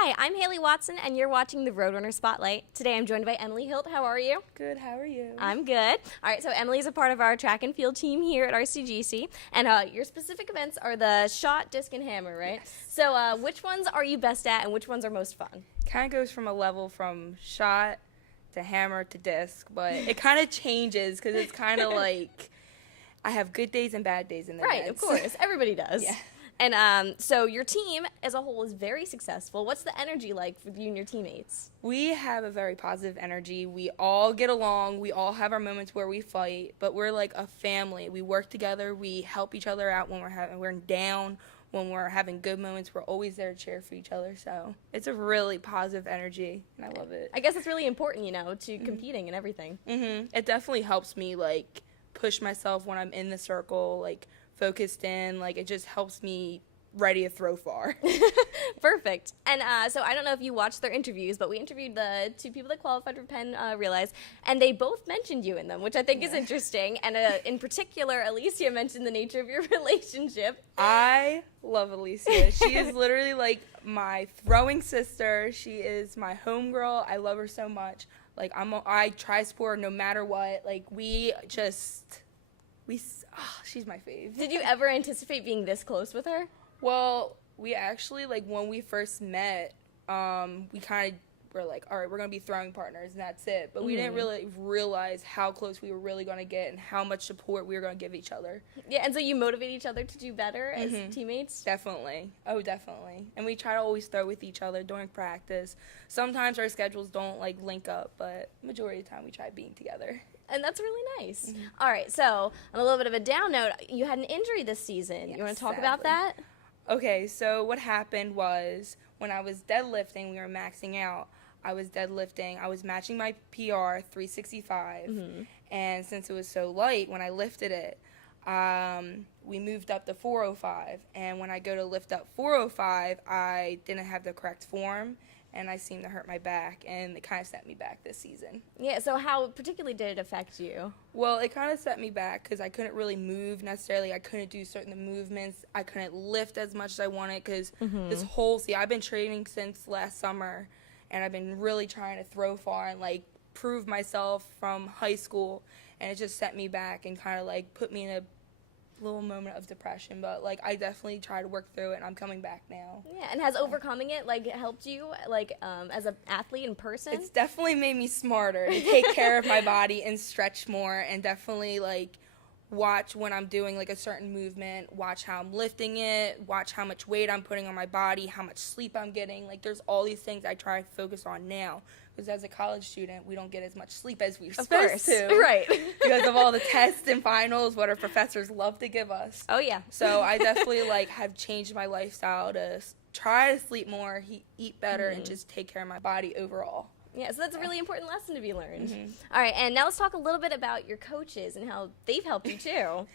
Hi, I'm Haley Watson, and you're watching the Roadrunner Spotlight. Today I'm joined by Emily Hilt. How are you? Good, how are you? I'm good. All right, so Emily's a part of our track and field team here at RCGC, and your specific events are the shot, disc, and hammer, right? Yes. So which ones are you best at, and which ones are most fun? Kind of goes from a level from shot to hammer to disc, but it kind of changes because it's kind of like I have good days and bad days in the Right, events. of course. Everybody does. Yeah. And so your team as a whole is very successful. What's the energy like for you and your teammates? We have a very positive energy. We all get along. We all have our moments where we fight, but we're like a family. We work together. We help each other out when we're down. When we're having good moments, we're always there to cheer for each other. So it's a really positive energy, and I love it. I guess it's really important, to competing and everything. It definitely helps me, like, push myself when I'm in the circle, like, focused in. Like, it just helps me ready to throw far. Perfect. And so I don't know if you watched their interviews, but we interviewed the two people that qualified for Penn Realize, and they both mentioned you in them, which I think is interesting. And in particular, Alicia mentioned the nature of your relationship. I love Alicia. She is literally like my throwing sister. She is my homegirl. I love her so much. Like, I try sport no matter what. Like, she's my fave. Did you ever anticipate being this close with her? Well, we actually, like, when we first met, we kind of were like, all right, we're going to be throwing partners, and that's it. But we didn't really realize how close we were really going to get and how much support we were going to give each other. Yeah, and so you motivate each other to do better as teammates? Definitely. Oh, definitely. And we try to always throw with each other during practice. Sometimes our schedules don't, like, link up, but majority of the time we try being together. And that's really nice. All right, so on a little bit of a down note, you had an injury this season. You want to talk about that? Okay, so what happened was when I was deadlifting, we were maxing out. I was deadlifting. I was matching my PR, 365. And since it was so light, when I lifted it, we moved up to 405. And when I go to lift up 405, I didn't have the correct form, and I seemed to hurt my back, and it kind of set me back this season. Yeah, so how particularly did it affect you? Well, it kind of set me back because I couldn't really move necessarily. I couldn't do certain movements. I couldn't lift as much as I wanted because I've been training since last summer, and I've been really trying to throw far and, like, prove myself from high school, and it just set me back and kind of, like, put me in a little moment of depression, but, like, I definitely try to work through it, and I'm coming back now. Yeah, and has overcoming it, like, helped you, like, as an athlete in person? It's definitely made me smarter to take care of my body and stretch more, and definitely, like, watch when I'm doing, like, a certain movement, watch how I'm lifting it, watch how much weight I'm putting on my body, how much sleep I'm getting. Like, there's all these things I try to focus on now. Because as a college student, we don't get as much sleep as we're supposed to. Right. Because of all the tests and finals, what our professors love to give us. Oh, yeah. So I definitely, like, have changed my lifestyle to try to sleep more, eat better, and just take care of my body overall. Yeah, so that's a really important lesson to be learned. All right, and now let's talk a little bit about your coaches and how they've helped you, too.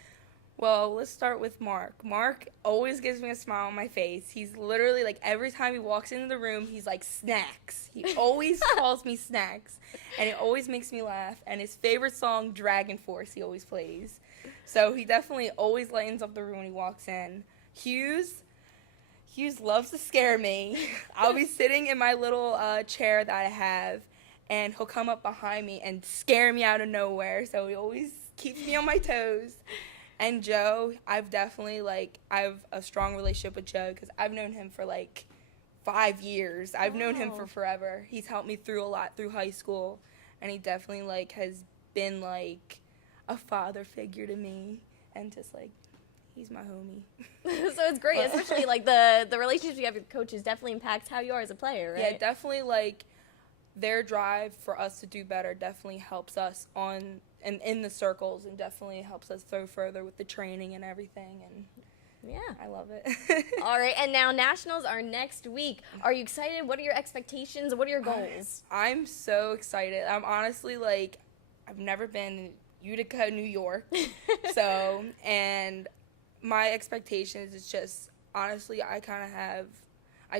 Well, let's start with Mark. Mark always gives me a smile on my face. He's literally, like, every time he walks into the room, he's like, snacks. He always calls me snacks, and it always makes me laugh. And his favorite song, Dragon Force, he always plays. So he definitely always lightens up the room when he walks in. Hughes loves to scare me. I'll be sitting in my little chair that I have, and he'll come up behind me and scare me out of nowhere. So he always keeps me on my toes. And Joe, I have a strong relationship with Joe because I've known him for, like, 5 years. I've known him for forever. He's helped me through a lot through high school, and he definitely, like, has been, like, a father figure to me, and just, like, he's my homie. So it's great, especially, like, the relationships you have with your coaches definitely impacts how you are as a player, right? Yeah, definitely, like, their drive for us to do better definitely helps us in the circles, and definitely helps us throw further with the training and everything, and yeah, I love it. All right, and now nationals are next week. Are you excited? What are your expectations? What are your goals? I'm so excited. I'm honestly, like, I've never been in Utica, New York, and my expectations is just, honestly, I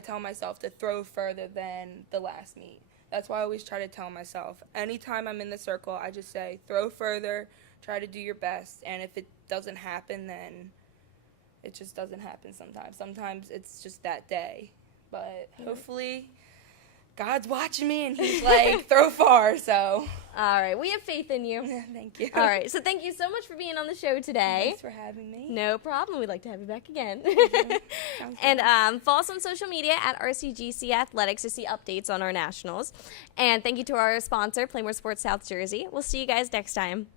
tell myself to throw further than the last meet. That's why I always try to tell myself. Anytime I'm in the circle, I just say, throw further, try to do your best. And if it doesn't happen, then it just doesn't happen sometimes. Sometimes it's just that day. but hopefully God's watching me and he's like, throw far, so. All right, we have faith in you. Thank you. All right, so thank you so much for being on the show today. Thanks for having me. No problem. We'd like to have you back again. Sounds And follow us on social media at RCGC Athletics to see updates on our nationals. And thank you to our sponsor, Play More Sports South Jersey. We'll see you guys next time.